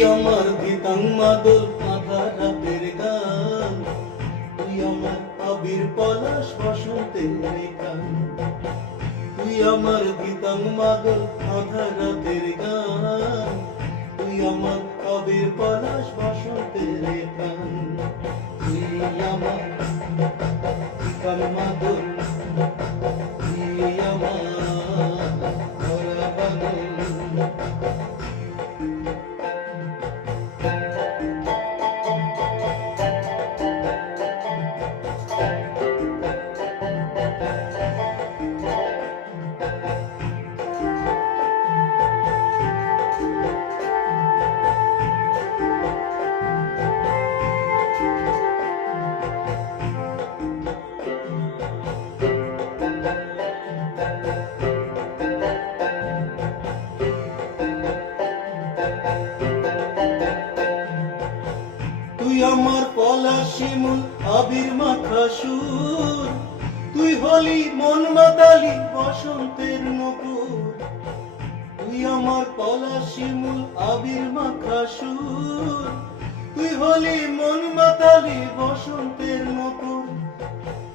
আমার ভিতং মাদল আধা রাতের গান। তুই আমার আবির পলাশ বসন্তের গান। তুই আমার ভিতং মাদল আধা রাতের গান। তুই আমার আবির পলাশ বসন্তের গান। তুই আমার ভিতং মাদল তুই আবির মাখা সুর। তুই হলি মন মাতালি বসন্তের নপুর। তুই আমার পলা শিমুল আবির মাখা সুর। তুই হলি মন মাতালি বসন্তের নপুর।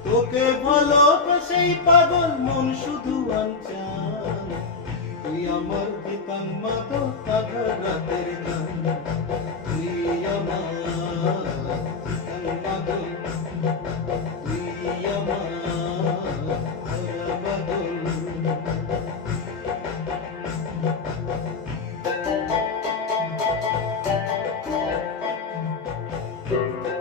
তোকে ভালোবাসেই পাগল মন শুধু আনচান তুই আমার পিতাং মাতো কাঘা তুই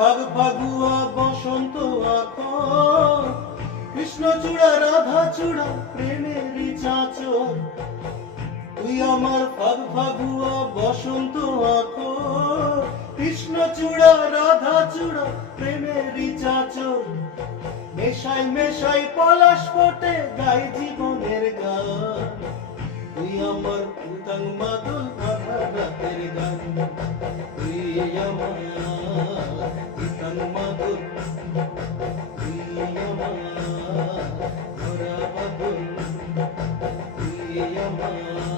ফাগ ফাগুয়া বসন্ত আখন কৃষ্ণ চূড়া, রাধা চূড়া, প্রেমের চাচর। তুই আমার ফাগ ফাগুয়া বসন্ত আখন কৃষ্ণ চূড়া, রাধা চূড়া, প্রেমের চাচর। মেশাই মেশাই পলাশ ফোটে গাই জীবনের গান। তুই আমার উতাং মাদল yeah Allah